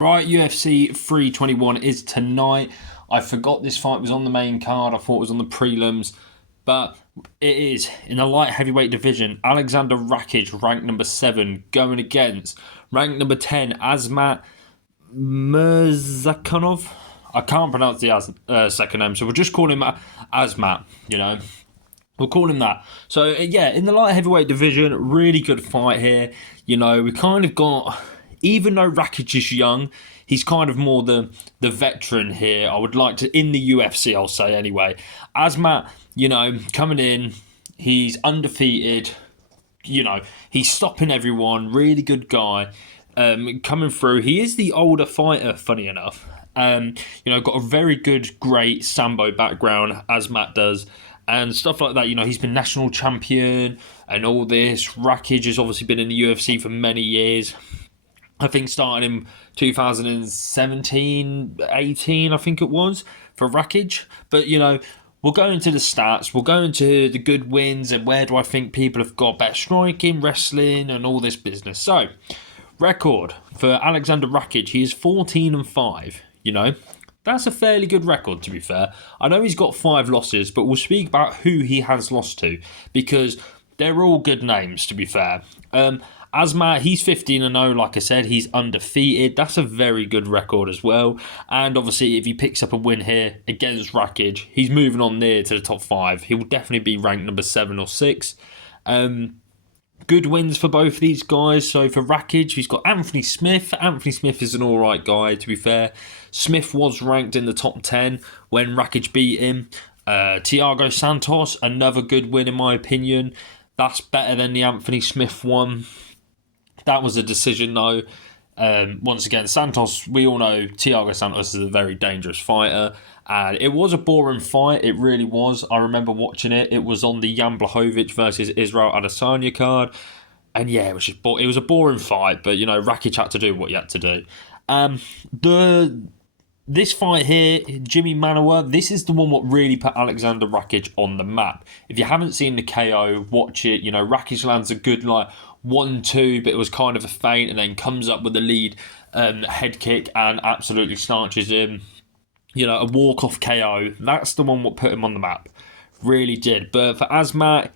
Right, UFC 321 is tonight. I forgot this fight was on the main card. I thought it was on the prelims. But it is. In the light heavyweight division, Aleksandr Rakic, ranked number 7, going against ranked number 10, Azamat Murzakanov. I can't pronounce the second name, so we'll just call him Azamat, We'll call him that. So, yeah, in the light heavyweight division, really good fight here. We kind of got, even though Rakic is young, he's kind of more the veteran here. I would like to, in the UFC, I'll say anyway. Azamat, coming in, he's undefeated. He's stopping everyone. Really good guy. Coming through. He is the older fighter, funny enough. Got a very good, great Sambo background, as Matt does. And stuff like that, he's been national champion and all this. Rakic has obviously been in the UFC for many years. I think starting in 2017, 18, I think it was, for Rakic. But, we'll go into the stats. We'll go into the good wins and where do I think people have got better striking, wrestling and all this business. So, record for Aleksandr Rakic, he is 14-5, That's a fairly good record, to be fair. I know he's got 5 losses, but we'll speak about who he has lost to, because they're all good names, to be fair. Azamat, he's 15-0, like I said, he's undefeated. That's a very good record as well. And obviously, if he picks up a win here against Rakic, he's moving on near to the top 5. He will definitely be ranked number 7 or 6. Good wins for both these guys. So for Rakic, he's got Anthony Smith. Anthony Smith is an alright guy, to be fair. Smith was ranked in the top 10 when Rakic beat him. Thiago Santos, another good win in my opinion. That's better than the Anthony Smith one. That was a decision though. Once again, Santos, we all know Thiago Santos is a very dangerous fighter. And it was a boring fight. It really was. I remember watching it. It was on the Jan Blachowicz versus Israel Adesanya card. And yeah, it was a boring fight. But, Rakic had to do what he had to do. This fight here, Jimmy Manuwa, this is the one what really put Aleksandr Rakic on the map. If you haven't seen the KO, watch it. Rakic lands a good 1-2, but it was kind of a feint and then comes up with the lead head kick and absolutely snatches him. A walk-off KO. That's the one what put him on the map. Really did. But for Azamat,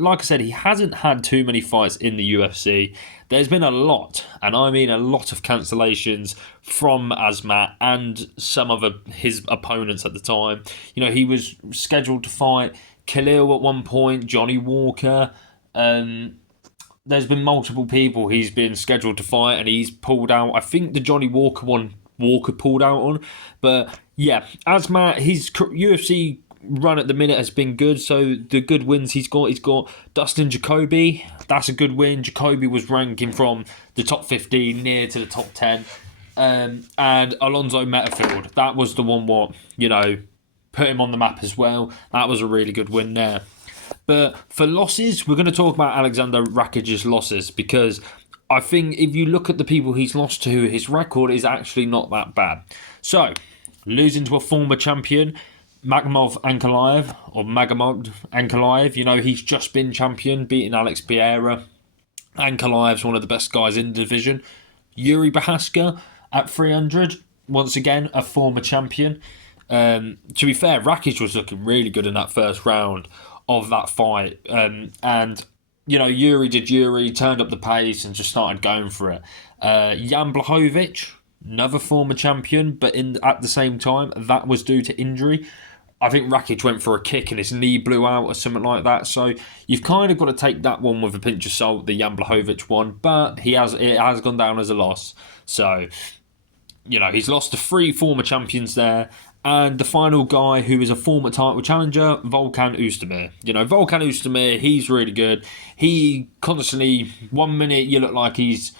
like I said, he hasn't had too many fights in the UFC. There's been a lot, and I mean a lot of cancellations from Azamat and some of his opponents at the time. He was scheduled to fight Khalil at one point, Johnny Walker. There's been multiple people he's been scheduled to fight, and he's pulled out. I think the Johnny Walker one, Walker pulled out on. But yeah, Azamat, his UFC run at the minute has been good. So the good wins he's got Dustin Jacoby. That's a good win. Jacoby was ranking from the top 15 near to the top 10. And Alonzo Metafield. That was the one what, put him on the map as well. That was a really good win there. But for losses, we're going to talk about Aleksandr Rakic's losses, because I think if you look at the people he's lost to, his record is actually not that bad. So, losing to a former champion, Magomedov Ankalaev, he's just been champion, beating Alex Pereira. Ankalaev's one of the best guys in the division. Yuri Prochazka at 300, once again, a former champion. To be fair, Rakic was looking really good in that first round of that fight. Yuri did Yuri, turned up the pace and just started going for it. Jan Blachowicz, another former champion, but at the same time, that was due to injury. I think Rakic went for a kick and his knee blew out or something like that. So you've kind of got to take that one with a pinch of salt, the Jan Blachowicz one. But it has gone down as a loss. So, he's lost to 3 former champions there. And the final guy, who is a former title challenger, Volkan Oezdemir. Volkan Oezdemir, he's really good. He constantly, 1 minute you look like he's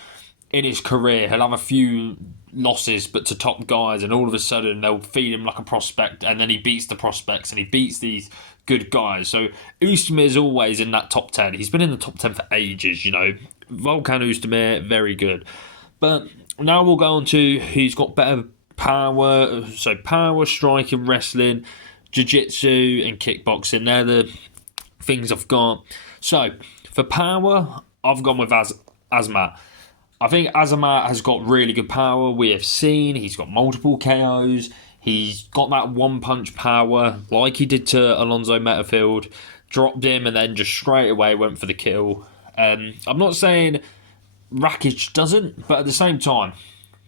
in his career. He'll have a few losses, but to top guys, and all of a sudden they'll feed him like a prospect, and then he beats the prospects and he beats these good guys. So Oezdemir is always in that top 10. He's been in the top 10 for ages, Volkan Oezdemir, very good. But now we'll go on to who's got better power, striking, wrestling, jiu-jitsu and kickboxing. They're the things I've got. So for power, I've gone with Azamat. I think Azamat has got really good power. We have seen he's got multiple KOs. He's got that one punch power, like he did to Alonso Metafield. Dropped him and then just straight away went for the kill. I'm not saying Rakic doesn't, but at the same time,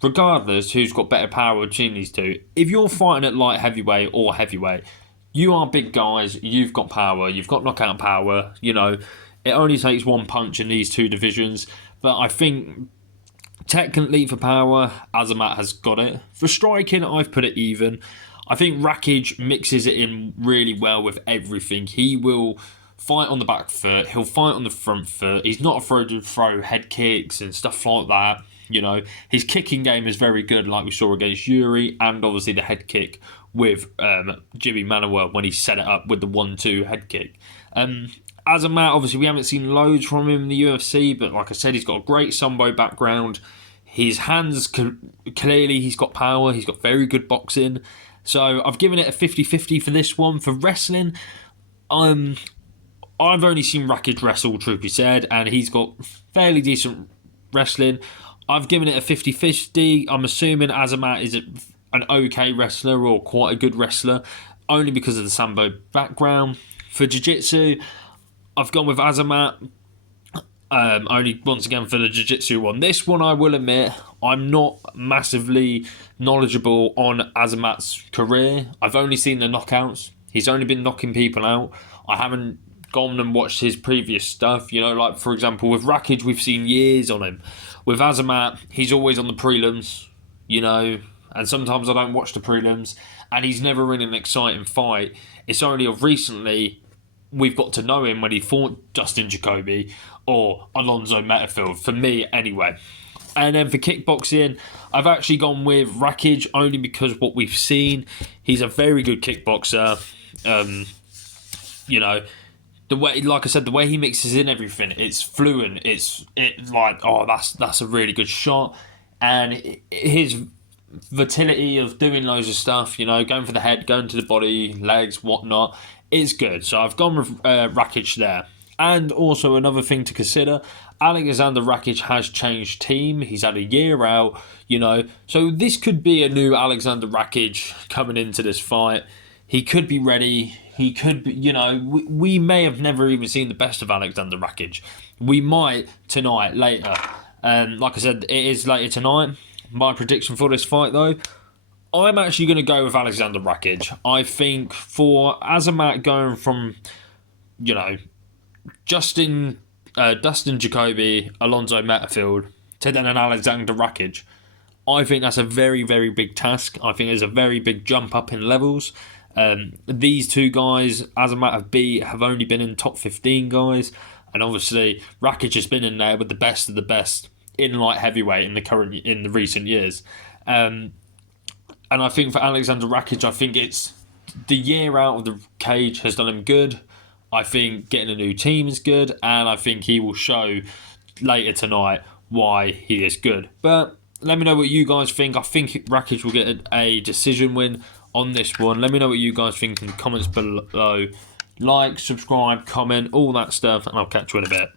regardless who's got better power between these two, if you're fighting at light heavyweight or heavyweight, you are big guys, you've got power, you've got knockout power, it only takes one punch in these two divisions. But I think technically for power, Azamat has got it. For striking, I've put it even. I think Rakic mixes it in really well with everything. He will fight on the back foot, he'll fight on the front foot. He's not afraid to throw head kicks and stuff like that. His kicking game is very good, like we saw against Yuri, and obviously the head kick with Jimmy Manuwa when he set it up with the 1-2 head kick. Azamat, obviously we haven't seen loads from him in the UFC, but like I said, he's got a great sambo background. His hands, clearly he's got power, he's got very good boxing. So I've given it a 50-50 for this one. For wrestling, I've only seen Rakic wrestle, truth be said, and he's got fairly decent wrestling. I've given it a 50-50. I'm assuming Azamat is an okay wrestler or quite a good wrestler, only because of the sambo background. For jiu-jitsu, I've gone with Azamat. Only once again for the jiu-jitsu one. This one, I will admit, I'm not massively knowledgeable on Azamat's career. I've only seen the knockouts. He's only been knocking people out. I haven't gone and watched his previous stuff. Like for example, with Rakic, we've seen years on him. With Azamat, he's always on the prelims, and sometimes I don't watch the prelims, and he's never in an exciting fight. It's only of recently we've got to know him when he fought Dustin Jacoby or Alonso Metafield, for me anyway. And then for kickboxing, I've actually gone with Rakic only because what we've seen, he's a very good kickboxer. The way, like I said, the way he mixes in everything, it's fluent. It's like, oh, that's a really good shot. And his versatility of doing loads of stuff, going for the head, going to the body, legs, whatnot, is good. So I've gone with Rakic there. And also another thing to consider, Aleksandr Rakic has changed team. He's had a year out, So this could be a new Aleksandr Rakic coming into this fight. He could be ready. He could be, we may have never even seen the best of Aleksandr Rakic. We might tonight, later. Like I said, it is later tonight. My prediction for this fight, though, I'm actually going to go with Aleksandr Rakic. I think for Azamat going from, Dustin Jacoby, Alonso Metafield, to then an Aleksandr Rakic, I think that's a very, very big task. I think there's a very big jump up in levels. These two guys, Azamat have only been in top 15 guys, and obviously Rakic has been in there with the best of the best in light heavyweight in the recent years. And I think for Aleksandr Rakic, I think it's the year out of the cage has done him good. I think getting a new team is good, and I think he will show later tonight why he is good. But let me know what you guys think. I think Rakic will get a decision win on this one. Let me know what you guys think in the comments below. Like, subscribe, comment, all that stuff, and I'll catch you in a bit.